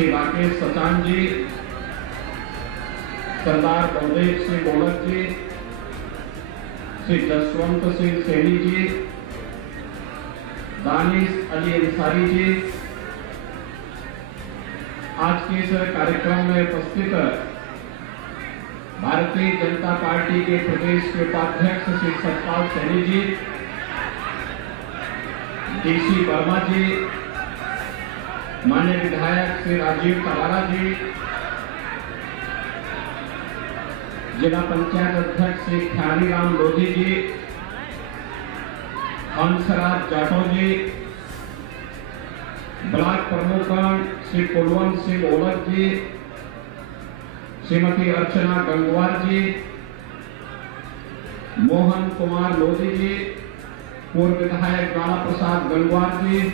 श्री राकेश सचान जी, सरदार बलदेव सिंह ओलख जी, श्री जसवंत सिंह सैनी जी, दानिश अली अंसारी जी, आज के इस कार्यक्रम में उपस्थित भारतीय जनता पार्टी के प्रदेश के उपाध्यक्ष श्री सतपाल सैनी जी, डीसी वर्मा जी, माननीय विधायक श्री राजीव तवारा जी, जिला पंचायत अध्यक्ष श्री ख्यालीराम लोधी जी, हंसराज जाटव जी, ब्लॉक प्रमुख श्री कुलवंत सिंह ओलख जी, श्रीमती अर्चना गंगवार जी, मोहन कुमार लोधी जी, पूर्व विधायक राणा प्रसाद गंगवार जी,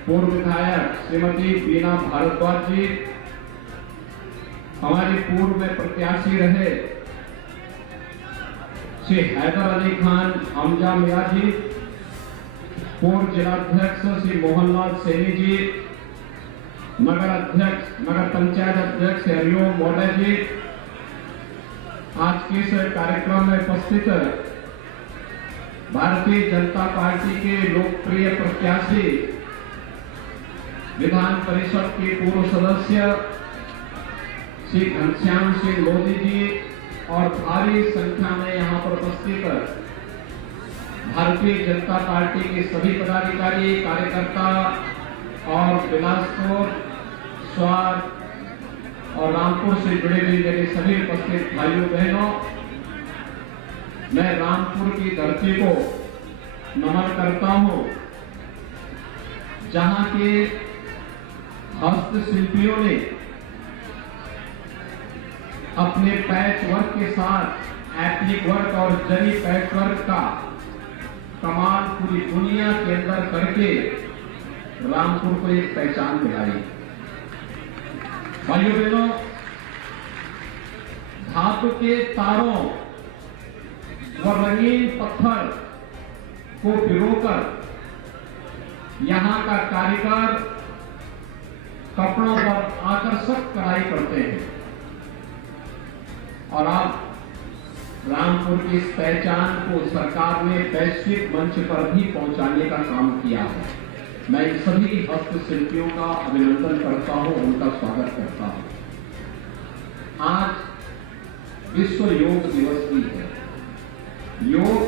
पूर्व विधायक श्रीमती बीना भारद्वाज जी, हमारे पूर्व में प्रत्याशी रहे श्री हैदर अली खान हमजा मियां जी, पूर्व जिलाध्यक्ष श्री मोहनलाल सैनी जी, नगर पंचायत अध्यक्ष हरिओम मोडा जी, आज के इस कार्यक्रम में उपस्थित भारतीय जनता पार्टी के लोकप्रिय प्रत्याशी विधान परिषद के पूर्व सदस्य श्री घनश्याम सिंह लोधी जी और भारी संख्या में यहाँ पर उपस्थित भारतीय जनता पार्टी के सभी पदाधिकारी, कार्यकर्ता और बिलासपुर, स्वार और रामपुर से जुड़े हुए मेरे सभी उपस्थित भाइयों बहनों, मैं रामपुर की धरती को नमन करता हूं, जहां के हस्तशिल्पियों ने अपने पैच वर्क के साथ एप्लिक वर्क और जरी पैच वर्क का कमाल पूरी दुनिया के अंदर करके रामपुर को एक पहचान दिलाई। भाइयों बहनों, धातु के तारों व रंगीन पत्थर को भिगोकर यहाँ का कारीगर कपड़ों पर आकर्षक कढ़ाई करते हैं और अब रामपुर की इस पहचान को सरकार ने वैश्विक मंच पर भी पहुंचाने का काम किया है। मैं इन सभी हस्तशिल्पियों का अभिनंदन करता हूं, उनका स्वागत करता हूं। आज विश्व योग दिवस भी है। योग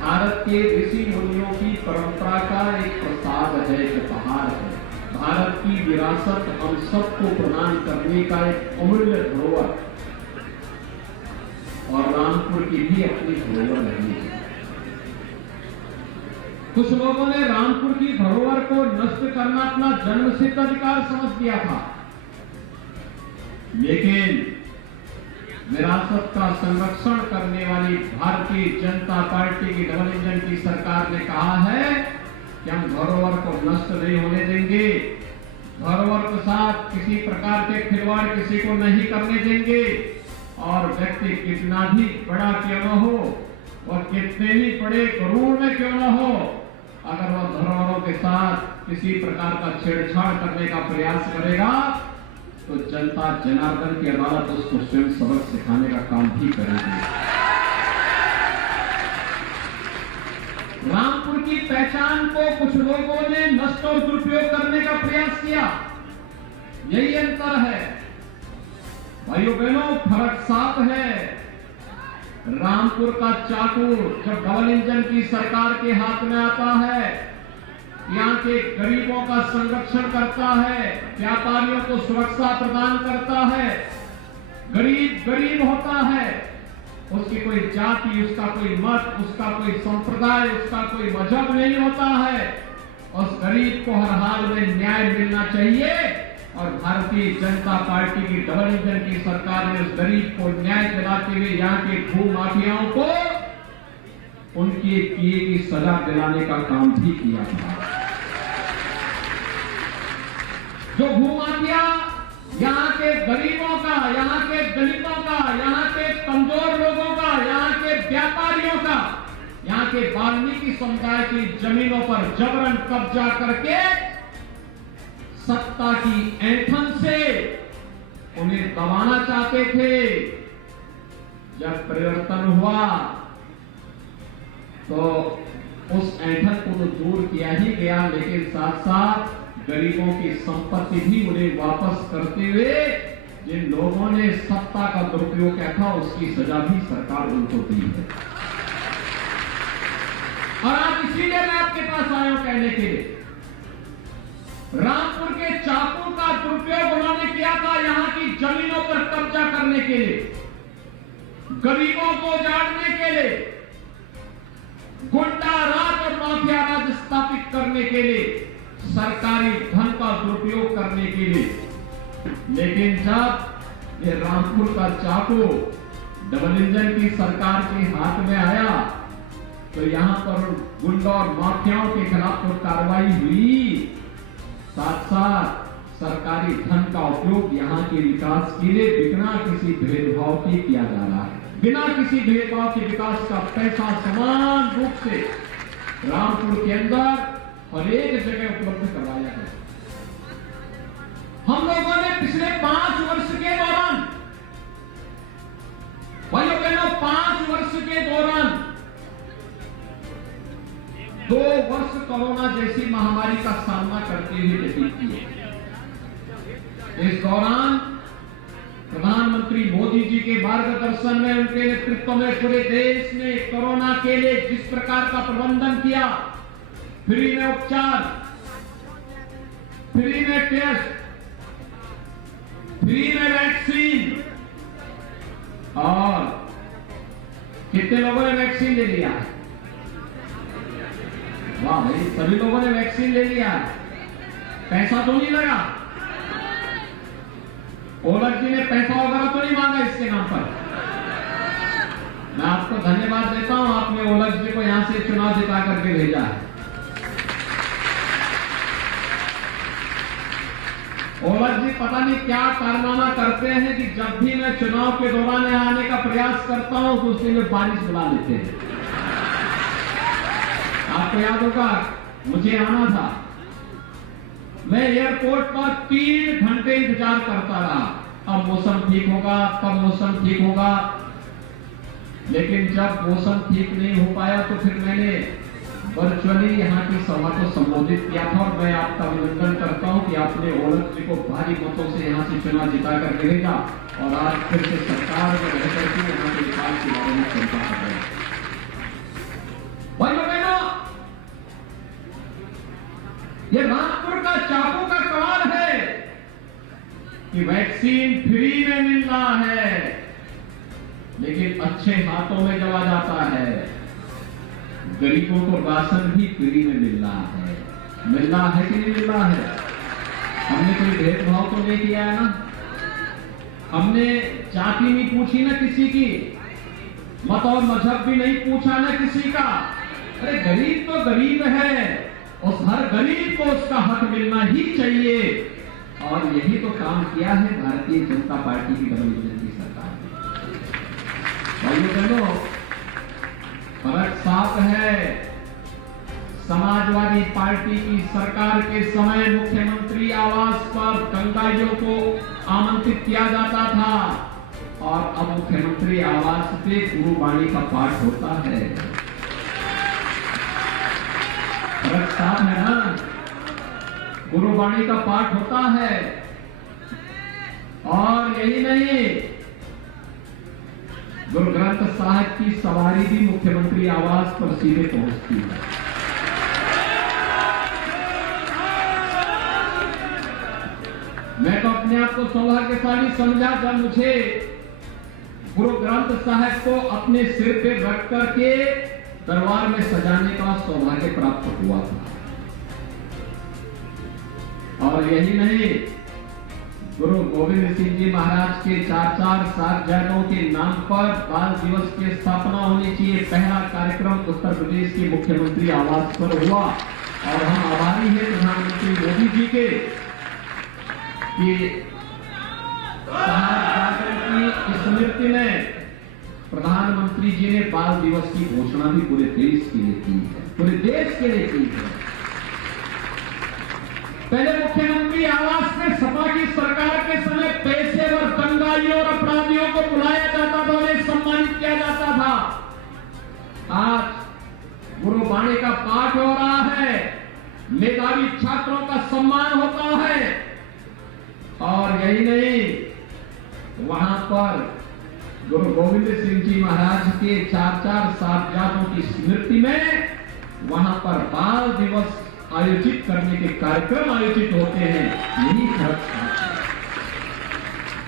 भारत के ऋषि मुनियों की परंपरा का एक प्रसाद है, एक उपहार है। भारत की विरासत हम सबको प्रदान करने का एक अमूल्य धरोहर, और रामपुर की भी अपनी धरोहर रही है। कुछ लोगों ने रामपुर की धरोहर को नष्ट करना अपना जन्मसिद्ध अधिकार समझ दिया था, लेकिन विरासत का संरक्षण करने वाली भारतीय जनता पार्टी की डबल इंजन की सरकार ने कहा है कि हम धरोहर को नष्ट नहीं होने देंगे, धरोहर के साथ किसी प्रकार के खिलवाड़ किसी को नहीं करने देंगे, और व्यक्ति कितना भी बड़ा क्यों न हो और कितने भी बड़े गरूर में क्यों न हो, अगर वह धरोहरों के साथ किसी प्रकार का छेड़छाड़ करने का प्रयास करेगा तो जनता जनार्दन की अदालत उसको स्वयं सबक सिखाने का काम भी करेगी। रामपुर की पहचान को कुछ लोगों ने नष्ट और दुरुपयोग करने का प्रयास किया, यही अंतर है। भाइयों बहनों, फर्क साफ है। रामपुर का चाकू जब डबल इंजन की सरकार के हाथ में आता है, यहाँ के गरीबों का संरक्षण करता है, व्यापारियों को सुरक्षा प्रदान करता है, गरीब गरीब होता है, उसकी कोई जाति, उसका कोई मत, उसका कोई संप्रदाय, उसका कोई मजहब नहीं होता है। उस गरीब को हर हाल में न्याय मिलना चाहिए, और भारतीय जनता पार्टी की डबल इंजन की सरकार ने उस गरीब को न्याय दिलाते हुए यहाँ के भू माफियाओं को उनके किए की सजा दिलाने का काम भी किया था। जो भूमाफिया यहाँ के गरीबों का, यहाँ के दलितों का, यहाँ के कमजोर लोगों का, यहाँ के व्यापारियों का, यहाँ के वाल्मीकि समुदाय की जमीनों पर जबरन कब्जा करके सत्ता की ऐंठन से उन्हें दबाना चाहते थे। जब परिवर्तन हुआ तो उस ऐंठन को तो दूर किया ही गया, लेकिन साथ साथ गरीबों की संपत्ति भी उन्हें वापस करते हुए जिन लोगों ने सत्ता का दुरुपयोग किया था उसकी सजा भी सरकार उनको दी है। और आज इसीलिए मैं आपके पास आया हूं कहने के लिए, रामपुर के चाकू का दुरुपयोग उन्होंने किया था यहां की जमीनों पर कब्जा करने के लिए, गरीबों को उजाड़ने के लिए, गुंडा राज और माफिया राज स्थापित करने के लिए, सरकारी धन का दुरुपयोग करने के लिए। लेकिन जब ये रामपुर का चाकू डबल इंजन की सरकार के हाथ में आया तो यहां पर गुंडा और माफियाओं के खिलाफ तो कार्रवाई हुई, साथ साथ सरकारी धन का उपयोग यहां के विकास के लिए बिना किसी भेदभाव के किया जा रहा है। बिना किसी भेदभाव के विकास का पैसा समान रूप से रामपुर के अंदर हर एक जगह उपलब्ध करवाया है। हम लोगों ने पिछले 5 वर्ष के दौरान, भाइयों बहनों, 5 वर्ष के दौरान 2 वर्ष कोरोना जैसी महामारी का सामना करते हुए व्यतीत किए। इस दौरान प्रधानमंत्री मोदी जी के मार्गदर्शन में, उनके नेतृत्व में पूरे देश ने कोरोना के लिए जिस प्रकार का प्रबंधन किया, फ्री में उपचार, फ्री में टेस्ट, फ्री में वैक्सीन, और कितने लोगों ने वैक्सीन ले लिया? वाह भाई, सभी लोगों ने वैक्सीन ले लिया। पैसा तो नहीं लगा, ओलख जी ने पैसा वगैरह तो नहीं मांगा इसके नाम पर। मैं आपको धन्यवाद देता हूं, आपने ओलख जी को यहां से चुनाव जिता करके भेजा है। ओलख जी पता नहीं क्या कारनामा करते हैं कि जब भी मैं चुनाव के दौरान यहां आने का प्रयास करता हूं तो उसके लिए बारिश बुला लेते हैं। आपको याद होगा, मुझे आना था, मैं एयरपोर्ट पर 3 घंटे इंतजार करता रहा, अब मौसम ठीक होगा, कब मौसम ठीक होगा। लेकिन जब मौसम ठीक नहीं हो पाया तो फिर मैंने वर्चुअली यहाँ की सभा को संबोधित किया था। और मैं आपका अभिनंदन करता हूँ कि आपने ओलख जी को भारी मतों से यहाँ से चुनाव जिता करके भेजा और आज फिर से सरकार में रहकर के यहाँ के विकास के बारे में चिंता कर रहे हैं। भाइयों बहनों, ये रामपुर का चाकू का कमाल है कि वैक्सीन फ्री में मिल रहा है, लेकिन अच्छे हाथों में जब जाता है, गरीबों को राशन भी फ्री में मिल रहा है। मिल रहा है कि नहीं मिल रहा है? हमने कोई भेदभाव तो नहीं किया है ना, हमने जाति नहीं पूछी ना किसी की, मत और मजहब भी नहीं पूछा ना किसी का। अरे गरीब तो गरीब है, उस हर गरीब को उसका हक मिलना ही चाहिए। और यही तो काम किया है भारतीय जनता पार्टी की डबल इंजन की सरकार ने। भाइयों बहनों, फर्क साफ है। समाजवादी पार्टी की सरकार के समय मुख्यमंत्री आवास पर दंगाइयों को आमंत्रित किया जाता था और अब मुख्यमंत्री आवास पे गुरुबाणी का पाठ होता है। फर्क साफ है ना, गुरुबाणी का पाठ होता है। और यही नहीं, गुरु ग्रंथ साहिब की सवारी भी मुख्यमंत्री आवास पर सीधे पहुंचती है। मैं तो अपने आप को सौभाग्यशाली समझा जब मुझे गुरु ग्रंथ साहिब को अपने सिर पे रख करके दरबार में सजाने का सौभाग्य प्राप्त हुआ था। और यही नहीं, गुरु गोविंद सिंह जी महाराज के 4 साहिबजादों के नाम पर बाल दिवस की स्थापना होनी चाहिए। पहला कार्यक्रम उत्तर प्रदेश के मुख्यमंत्री आवास पर हुआ और हम आभारी हैं प्रधानमंत्री मोदी जी के कि साहिबजादों की स्मृति में प्रधानमंत्री जी ने बाल दिवस की घोषणा भी पूरे देश के लिए की है, पूरे देश के लिए की है। पहले मुख्यमंत्री प्रधानमंत्री आवास में सपा की सरकार के समय पेशेवर दंगाइयों और अपराधियों को बुलाया जाता था, उन्हें सम्मानित किया जाता था। आज गुरुबाणी का पाठ हो रहा है, मेधावी छात्रों का सम्मान होता है, और यही नहीं, वहां पर गुरु गोविंद सिंह जी महाराज के 4 साहिबजादों की स्मृति में वहां पर बाल दिवस आयोजित करने के कार्यक्रम आयोजित होते हैं। यही फर्क है,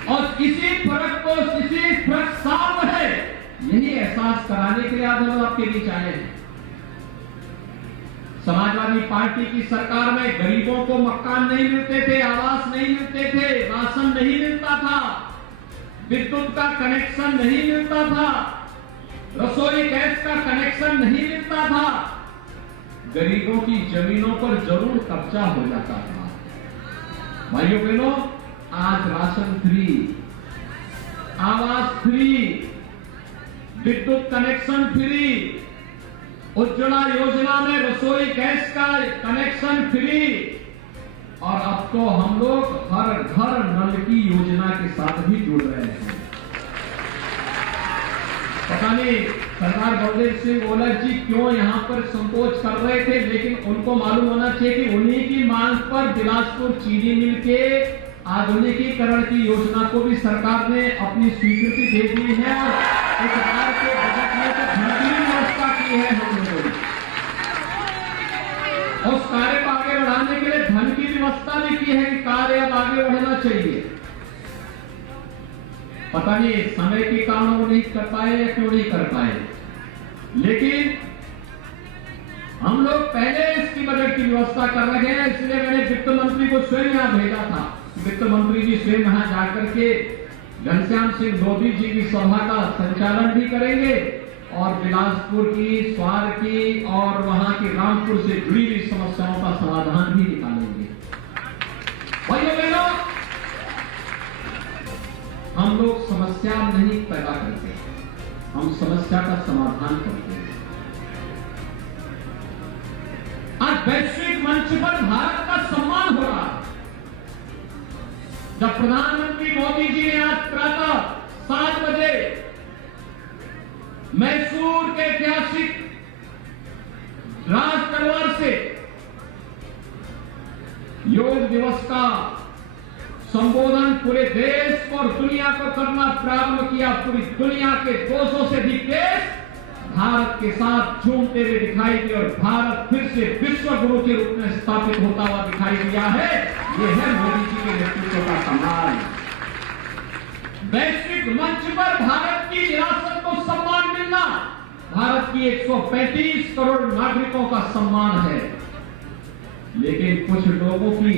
और इसी फर्क साफ है, यही एहसास कराने के लिए आज हम आपके बीच आए हैं। समाजवादी पार्टी की सरकार में गरीबों को मकान नहीं मिलते थे, आवास नहीं मिलते थे, राशन नहीं मिलता था, विद्युत का कनेक्शन नहीं मिलता था, रसोई गैस का कनेक्शन नहीं मिलता था, गरीबों की जमीनों पर जरूर कब्जा हो जाता था। भाइयों बहनों, आज राशन फ्री, आवास फ्री, विद्युत कनेक्शन फ्री, उज्ज्वला योजना में रसोई गैस का कनेक्शन फ्री, और अब तो हम लोग हर घर नल की योजना के साथ भी जुड़ रहे हैं। पता नहीं सरदार बलदेव सिंह ओलख जी क्यों यहां पर संकोच कर रहे थे, लेकिन उनको मालूम होना चाहिए कि उन्हीं की मांग पर बिलासपुर चीनी मिल के आधुनिकीकरण की योजना को भी सरकार ने अपनी स्वीकृति दे दी है, और सरकार के बजट में तो धन की व्यवस्था की है हम लोगों ने। उस कार्य को आगे बढ़ाने के लिए धन की व्यवस्था भी की है कि कार्य अब आगे बढ़ना चाहिए। पता नहीं समय के कारण वो नहीं कर पाए या क्यों नहीं कर पाए, लेकिन हम लोग पहले इसकी बजट की व्यवस्था कर रहे हैं। इसलिए मैंने वित्त मंत्री को स्वयं यहां भेजा था। वित्त मंत्री जी स्वयं यहां जाकर के घनश्याम सिंह लोधी जी की सभा का संचालन भी करेंगे, और बिलासपुर की, स्वार की और वहां की रामपुर से जुड़ी हुई समस्याओं का समाधान भी निकालेंगे। भाइयों बहनों, हम लोग समस्या नहीं पैदा करते, हम समस्या का समाधान करते हैं। आज वैश्विक मंच पर भारत का सम्मान हो रहा है। जब प्रधानमंत्री मोदी जी ने आज प्रातः 7 बजे मैसूर के ऐतिहासिक राज दरबार से योग दिवस का संबोधन पूरे देश और दुनिया को करना प्रारंभ किया, पूरी दुनिया के 200 से अधिक देश भारत के साथ झूमते हुए दिखाई दिए, और भारत फिर से विश्व गुरु के रूप में स्थापित होता हुआ दिखाई दिया है। यह है मोदी जी के नेतृत्व का कमाल। वैश्विक मंच पर भारत की विरासत को सम्मान मिलना भारत की 135 करोड़ नागरिकों का सम्मान है। लेकिन कुछ लोगों की,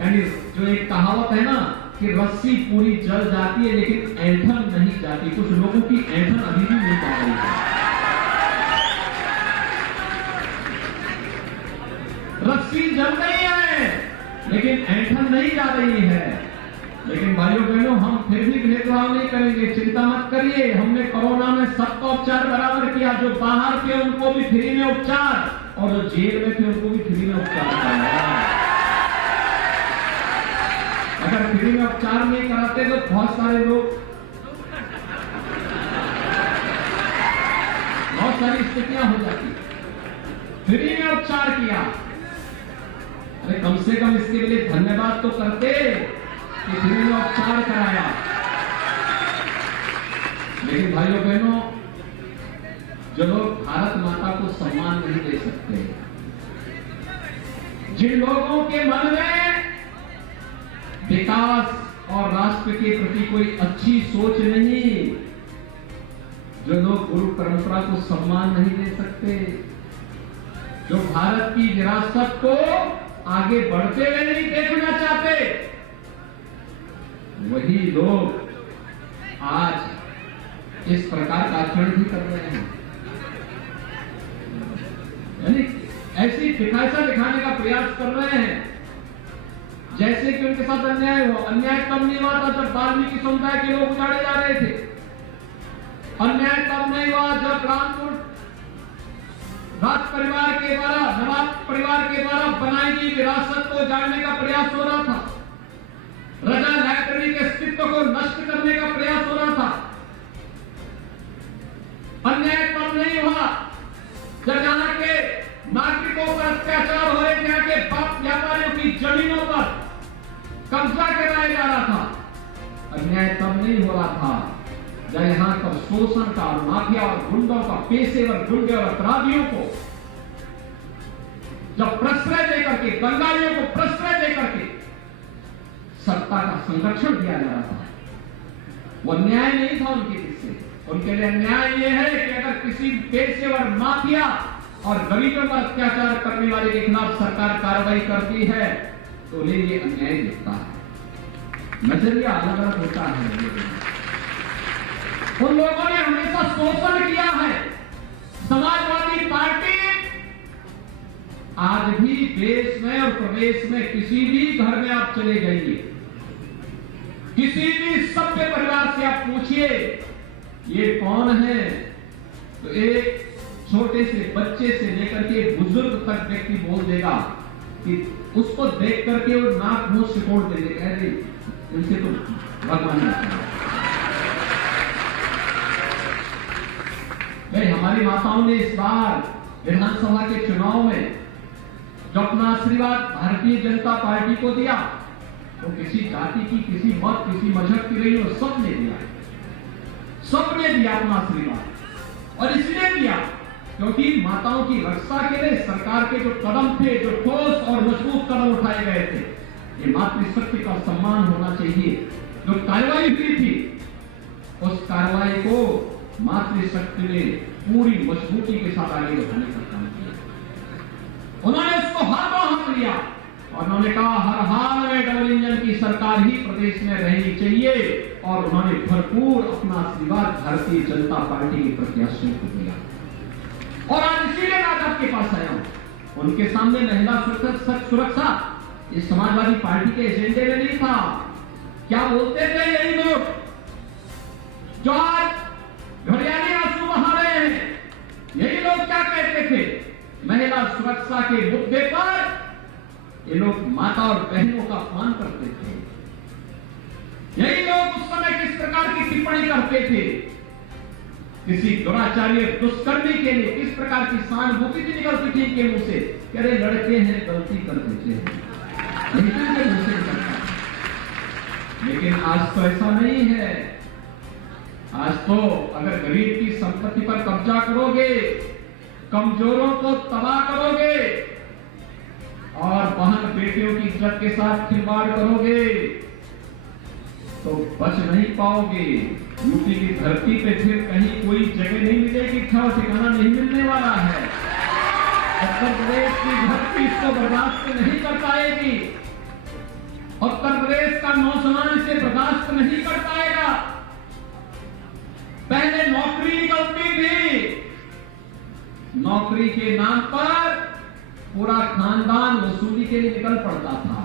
यानी जो एक कहावत है ना कि रस्सी पूरी जल जाती है लेकिन ऐंठन नहीं जाती, कुछ लोगों की ऐंठन अभी भी नहीं जा रही है। रस्सी जल रही है लेकिन ऐंठन नहीं जा रही है। लेकिन भाइयों बहनों, हम फिर भी भेदभाव नहीं करेंगे, चिंता मत करिए। हमने कोरोना में सबका उपचार बराबर किया, जो बाहर थे उनको भी फ्री में उपचार, और जो जेल में थे उनको भी फ्री में उपचार कराया। अगर फ्री में उपचार नहीं कराते तो बहुत सारे लोग, बहुत सारी स्थितियां हो जाती। फ्री में उपचार किया, अरे कम से कम इसके लिए धन्यवाद तो करते कि फ्री में उपचार कराया। लेकिन भाइयों बहनों, जो लोग भारत माता को सम्मान नहीं दे सकते, जिन लोगों के मन में विकास और राष्ट्र के प्रति कोई अच्छी सोच नहीं, जो लोग गुरु परंपरा को सम्मान नहीं दे सकते, जो भारत की विरासत को आगे बढ़ते हुए नहीं देखना चाहते, वही लोग आज इस प्रकार का आचरण भी कर रहे हैं। यानी ऐसी दिखासा दिखाने का प्रयास कर रहे हैं जैसे कि उनके साथ अन्याय हो। अन्याय तब नहीं हुआ था जब वाल्मीकि समुदाय के लोग उजाड़े जा रहे थे। अन्याय तब नहीं हुआ जब राज परिवार के द्वारा, नवाब परिवार के द्वारा बनाई गई विरासत को जाने का प्रयास हो रहा था। रजा लाइब्रेरी के अस्तित्व को नष्ट करने का प्रयास हो रहा था। अन्याय तब नहीं हुआ जब यहाँ के नागरिकों पर अत्याचार हो रहे थे, यहाँ के बाप व्यापारियों की जमीनों पर कब्जा कराया जा रहा था। अन्याय तब नहीं हो रहा था जब यहां पर शोषण का, माफिया और गुंडों का, पेशेवर गुंडे और अपराधियों को जब प्रश्रय देकर के, बंगालियों को प्रश्रय देकर के सत्ता का संरक्षण दिया जा रहा था। वो अन्याय नहीं था उनके किस्से। उनके लिए अन्याय यह है कि अगर किसी पेशेवर, माफिया और गरीबों पर अत्याचार करने वाले के खिलाफ सरकार कार्रवाई करती है तो उन्हें ये अन्याय दिखता है। नजरिया अलग अलग होता है। उन लोगों ने हमेशा शोषण किया है। समाजवादी पार्टी आज भी देश में और प्रदेश में किसी भी घर में आप चले जाइए, किसी भी सभ्य परिवार से आप पूछिए ये कौन है, तो एक छोटे से बच्चे से लेकर के बुजुर्ग तक व्यक्ति बोल देगा कि उसको देख करके वो नाक मुंह सिकोड़ देंगे, कह रहे इनसे तो भगवान भाई। हमारी माताओं ने इस बार विधानसभा के चुनाव में जो अपना आशीर्वाद भारतीय जनता पार्टी को दिया, वो किसी जाति की, किसी मत, किसी मजहब की नहीं, वो सबने दिया, सबने दिया अपना आशीर्वाद। और इसलिए दिया क्योंकि माताओं की रक्षा के लिए सरकार के जो कदम थे, जो ठोस और मजबूत कदम उठाए गए थे, ये मातृशक्ति का सम्मान होना चाहिए। जो कार्रवाई हुई थी उस कार्रवाई को मातृशक्ति ने पूरी मजबूती के साथ आगे बढ़ाने का काम किया। उन्होंने उसको हाथों हाथ लिया और उन्होंने कहा हर हाल में डबल इंजन की सरकार ही प्रदेश में रहनी चाहिए, और उन्होंने भरपूर अपना आशीर्वाद भारतीय जनता पार्टी के प्रत्याशियों को दिया। और आज इसीलिए आज आपके पास आया हूं। उनके सामने महिला सुरक्षा इस समाजवादी पार्टी के एजेंडे में नहीं था। क्या बोलते थे यही लोग जो आज घड़ियाली आंसू बहा रहे हैं, यही लोग क्या कहते थे? महिला सुरक्षा के मुद्दे पर ये लोग माता और बहनों का अपमान करते थे। यही लोग उस समय किस प्रकार की टिप्पणी करते थे, किसी दुराचार्य दुष्कर्मी के लिए किस प्रकार की सहानुभूति भी निकलती थी इनके मुंह से, कह रहे लड़के हैं गलती कर देते हैं, लेकिन आज तो ऐसा नहीं है। आज तो अगर गरीब की संपत्ति पर कब्जा करोगे, कमजोरों को तबाह करोगे और बहन बेटियों की इज्जत के साथ खिलवाड़ करोगे तो बच नहीं पाओगे। यूपी की धरती पे फिर कहीं कोई जगह नहीं मिलेगी, ठिकाना नहीं मिलने वाला है। उत्तर प्रदेश की धरती इसको बर्दाश्त नहीं कर पाएगी। उत्तर प्रदेश का नौजवान इसे बर्दाश्त नहीं कर पाएगा। पहले नौकरी निकलती थी, नौकरी के नाम पर पूरा खानदान वसूली के लिए निकल पड़ता था।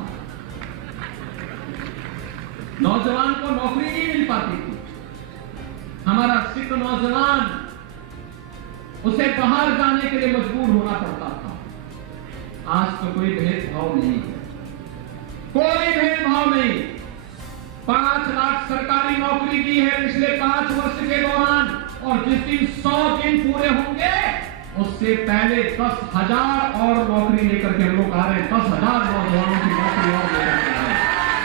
नौजवान को नौकरी नहीं मिल पाती थी। हमारा सिख नौजवान, उसे बाहर जाने के लिए मजबूर होना पड़ता था। आज तो कोई भेदभाव नहीं है, कोई भेदभाव नहीं। 5 लाख सरकारी नौकरी दी है पिछले 5 वर्ष के दौरान, और जिस दिन 100 दिन पूरे होंगे उससे पहले 10,000 और नौकरी लेकर के हम लोग आ रहे हैं। 10,000 नौजवानों की नौकरी और लेकर के आ रहे हैं,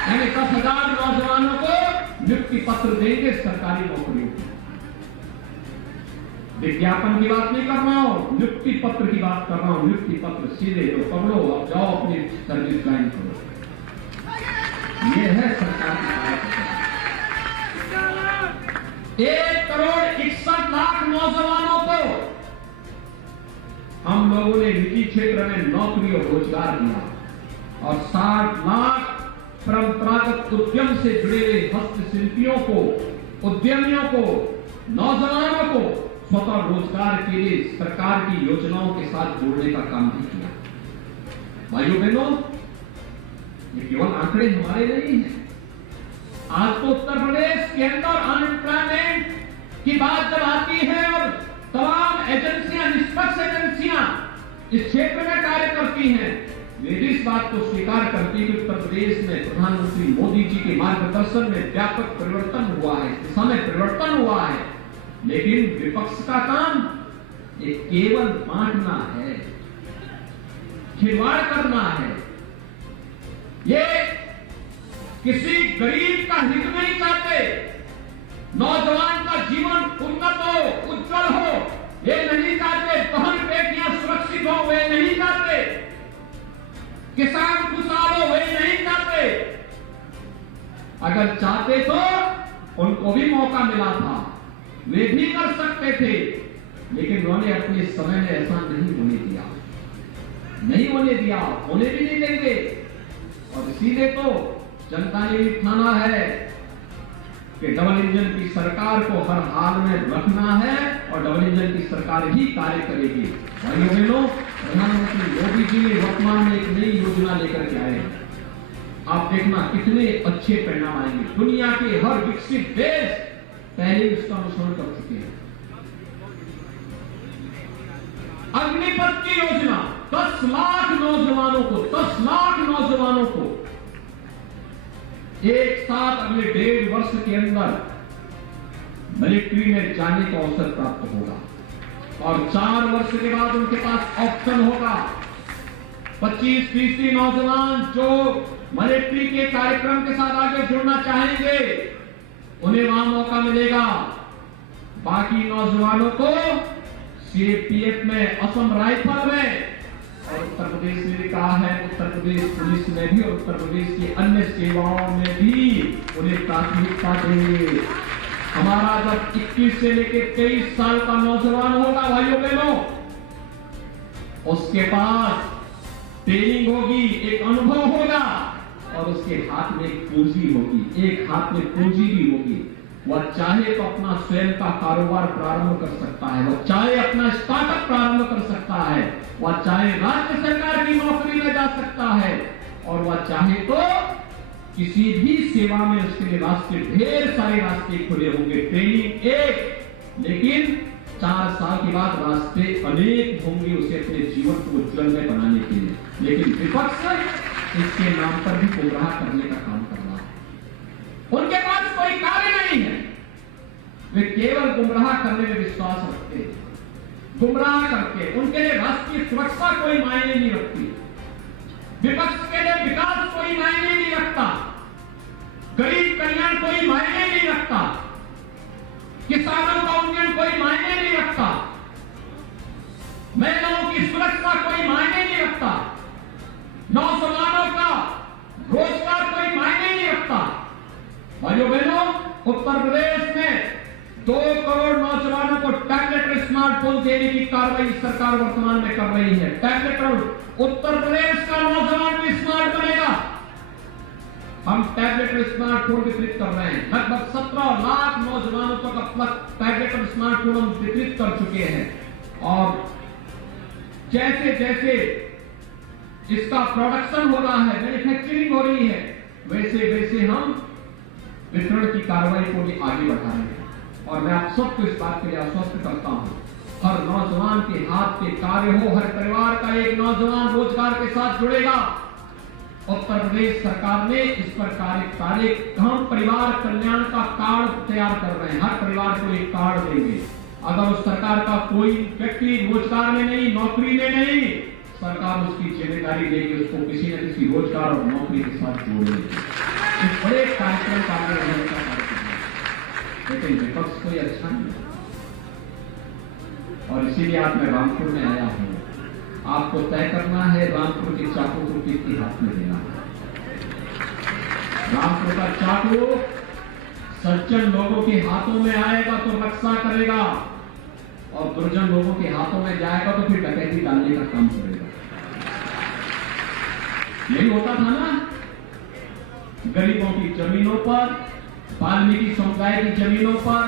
यानी 10,000 नौजवानों को नियुक्ति पत्र देंगे सरकारी नौकरियों की। विज्ञापन की बात नहीं कर रहा हूं, नियुक्ति पत्र की बात कर रहा हूं। नियुक्ति पत्र सीधे तो पकड़ो, अब जाओ अपनी सर्विस ज्वाइन करो। ये है सरकार की। 1 करोड़ 61 लाख नौजवानों को हम लोगों ने निजी क्षेत्र में नौकरी और रोजगार दिया, और 60 लाख परंपरागत उद्यम से जुड़े हुए हस्तशिल्पियों को, उद्यमियों को, नौजवानों को स्वतः रोजगार के लिए सरकार की योजनाओं के साथ जोड़ने का काम भी किया। भाइयों बहनों, ये केवल आंकड़े हमारे नहीं हैं। आज तो उत्तर प्रदेश के अंदर अनएम्प्लॉयमेंट की बात जब आती है और तमाम एजेंसियां, निष्पक्ष एजेंसियां इस क्षेत्र में कार्य करती हैं, वे भी इस बात को स्वीकार करती है कि उत्तर प्रदेश में प्रधानमंत्री मोदी जी के मार्गदर्शन में व्यापक परिवर्तन हुआ है, इस दिशा में परिवर्तन हुआ है। लेकिन विपक्ष का काम ये केवल बांटना है, खिलवाड़ करना है। ये किसी गरीब का हित नहीं चाहते, नौजवान का जीवन उन्नत हो, उज्जवल हो, ये नहीं चाहते, बहन बेटियां सुरक्षित हो, वे नहीं चाहते, किसान खुशहाल हो, वे नहीं चाहते। अगर चाहते तो उनको भी मौका मिला था, वे भी कर सकते थे, लेकिन उन्होंने अपने समय में ऐसा नहीं होने दिया, नहीं होने दिया, होने भी नहीं देंगे। और इसीलिए तो जनता ने भी ठाना है कि डबल इंजन की सरकार को हर हाल में रखना है और डबल इंजन की सरकार ही कार्य करेगी। भाइयों बहनों, प्रधानमंत्री मोदी जी ने वर्तमान में एक नई योजना लेकर के आए हैं। आप देखना कितने अच्छे परिणाम आएंगे। दुनिया के हर विकसित देश पहले इसका अनुसरण कर चुके हैं। अग्निपथ की योजना 10 लाख नौजवानों को एक साथ अगले 1.5 वर्ष के अंदर मिलिट्री में जाने का अवसर प्राप्त होगा और 4 वर्ष के बाद उनके पास ऑप्शन होगा। 25% नौजवान जो मिलिट्री के कार्यक्रम के साथ आगे जुड़ना चाहेंगे उन्हें वहां मौका मिलेगा। बाकी नौजवानों को सीएपीएफ में, असम राइफल में और उत्तर प्रदेश ने भी कहा है, उत्तर प्रदेश पुलिस में भी और उत्तर प्रदेश की अन्य सेवाओं में भी उन्हें प्राथमिकता देंगे। हमारा जब 21 से लेकर 23 साल का नौजवान होगा भाइयों बहनों, उसके पास ट्रेनिंग होगी, एक अनुभव होगा और उसके हाथ में एक पूंजी होगी, एक हाथ में पूंजी भी होगी। वह चाहे तो अपना स्वयं का कारोबार प्रारंभ कर सकता है, वह चाहे अपना स्टार्टअप प्रारंभ कर सकता है, वह चाहे राज्य सरकार की नौकरी में जा सकता है और वह चाहे तो किसी भी सेवा में उसके लिए रास्ते, ढेर सारे रास्ते खुले होंगे। ट्रेनिंग एक, लेकिन 4 साल के बाद रास्ते अनेक होंगे उसे अपने जीवन को उज्जवल में बनाने के लिए। लेकिन विपक्ष इसके नाम पर भी गुमराह करने का काम कर रहा है। उनके पास कोई कार्य नहीं है, वे केवल गुमराह करने में विश्वास रखते हैं, गुमराह करके। उनके लिए राष्ट्रीय सुरक्षा कोई मायने नहीं रखती, विपक्ष के लिए विकास कोई मायने नहीं रखता, गरीब कल्याण कोई मायने नहीं रखता, किसानों का उन्नयन कोई मायने नहीं रखता, महिलाओं की सुरक्षा कोई मायने नहीं रखता, नौजवानों का रोजगार कोई मायने नहीं रखता। भाइयों बहनों, उत्तर प्रदेश में 2 करोड़ नौजवानों को टैबलेट और स्मार्टफोन देने की कार्रवाई सरकार वर्तमान में कर रही है। टैबलेट और उत्तर प्रदेश का नौजवान भी स्मार्ट बनेगा। हम टैबलेट और स्मार्टफोन वितरित कर रहे हैं, लगभग 17 लाख नौजवानों तक अपना टैबलेट और स्मार्टफोन हम वितरित कर चुके हैं और जैसे जैसे इसका प्रोडक्शन हो रहा है, मैन्युफैक्चरिंग हो रही है, वैसे वैसे हम वितरण की कार्रवाई को भी आगे बढ़ा रहे हैं। और मैं आप सबको इस बात के लिए आश्वस्त करता हूं, हर नौजवान के हाथ के कार्य हो, हर परिवार का एक नौजवान रोजगार के साथ जुड़ेगा। उत्तर प्रदेश सरकार ने इस पर कार्य हम परिवार कल्याण का कार्ड तैयार कर रहे हैं, हर परिवार को एक कार्ड देंगे। अगर उस सरकार का कोई व्यक्ति रोजगार में नहीं, नौकरी में नहीं, सरकार उसकी जिम्मेदारी लेगी, उसको किसी न किसी रोजगार और नौकरी के साथ जोड़ेगी। इस बड़े कार्यक्रम का लेकिन विपक्ष कोई अच्छा नहीं है और इसीलिए आज मैं रामपुर में आया हूं। आपको तय करना है रामपुर के चाकू को किसके हाथ में देना है। रामपुर का चाकू सज्जन लोगों के हाथों में आएगा तो रक्षा करेगा और दुर्जन लोगों के हाथों में जाएगा तो फिर डकैती डालने का काम करेगा। यही होता था ना, गरीबों की जमीनों पर, वाल्मीकि समुदाय की जमीनों पर,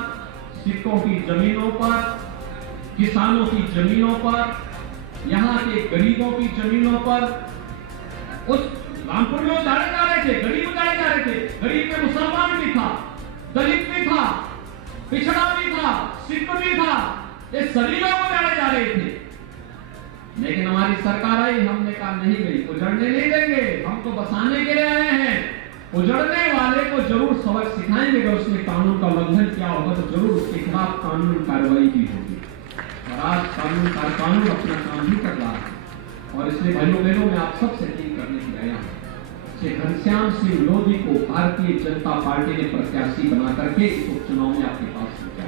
सिखों की जमीनों पर, किसानों की जमीनों पर, यहाँ के गरीबों की जमीनों पर उस रामपुर में उजाड़े जा रहे थे, गरीब उजाड़े जा रहे थे। गरीब में मुसलमान भी था, दलित भी था, पिछड़ा भी था, सिख भी था, ये सभी लोग उजाड़े जा रहे थे। लेकिन हमारी सरकार आई, हमने कहा नहीं गई, उजड़ने नहीं देंगे, हम तो बसाने के लिए आए हैं। उजड़ने वाले को जरूर सबक सिखाएंगे, अगर उसने कानून का उल्लंघन किया होगा तो जरूर उसके खिलाफ कानून कार्रवाई की होगी। और आज कानून अपना काम भी कर रहा है, और इसलिए भाइयों बहनों में आप सबसे अपील करने की आया हूं, श्री घनश्याम सिंह लोधी को भारतीय जनता पार्टी ने प्रत्याशी बना करके इस उपचुनाव में आपके पास भेजा।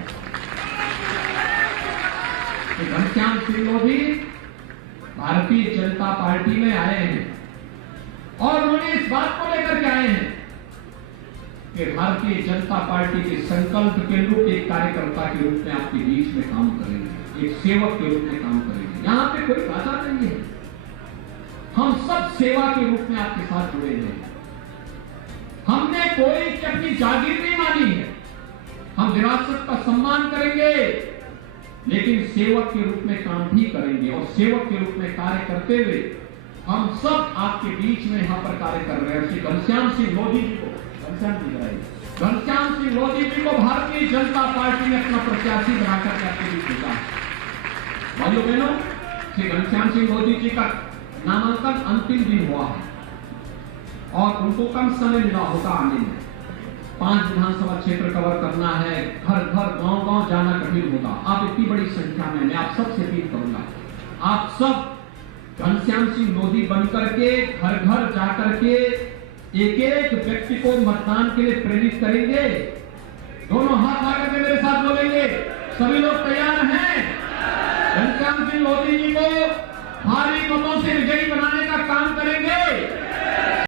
घनश्याम सिंह लोधी भारतीय जनता पार्टी में आए हैं और उन्होंने इस बात को लेकर के आए हैं कि भारतीय जनता पार्टी के संकल्प के अनुरूप एक कार्यकर्ता के रूप में आपके बीच में काम करेंगे, एक सेवक के रूप में काम करेंगे। यहां पे कोई राजा नहीं है, हम सब सेवा के रूप में आपके साथ जुड़े हुए हैं। हमने कोई की अपनी जागीर नहीं मानी है, हम विरासत का सम्मान करेंगे, लेकिन सेवक के रूप में काम भी करेंगे। और सेवक के रूप में कार्य करते हुए हम सब आपके बीच में यहां पर कार्य कर रहे हैं। श्री घनश्याम सिंह लोधी जी को, घनश्याम सिंह लोधी जी को भारतीय जनता पार्टी ने अपना प्रत्याशी बनाकर के आपके बीच भेजा। भाइयों बहनों, श्री घनश्याम सिंह लोधी जी का नामांकन अंतिम दिन हुआ है और उनको कम समय मिला होगा आने में। 5 विधानसभा क्षेत्र कवर करना है, घर घर गांव गांव जाना कठिन होगा। आप इतनी बड़ी संख्या में, मैं आप सबसे अपील करूंगा, आप सब घनश्याम सिंह लोधी बनकर के घर घर जाकर के एक एक व्यक्ति को मतदान के लिए प्रेरित करेंगे। दोनों हाथ आकर के मेरे साथ बोलेंगे, सभी लोग तैयार हैं? घनश्याम सिंह लोधी जी को भारी मतों से विजयी बनाने का काम करेंगे।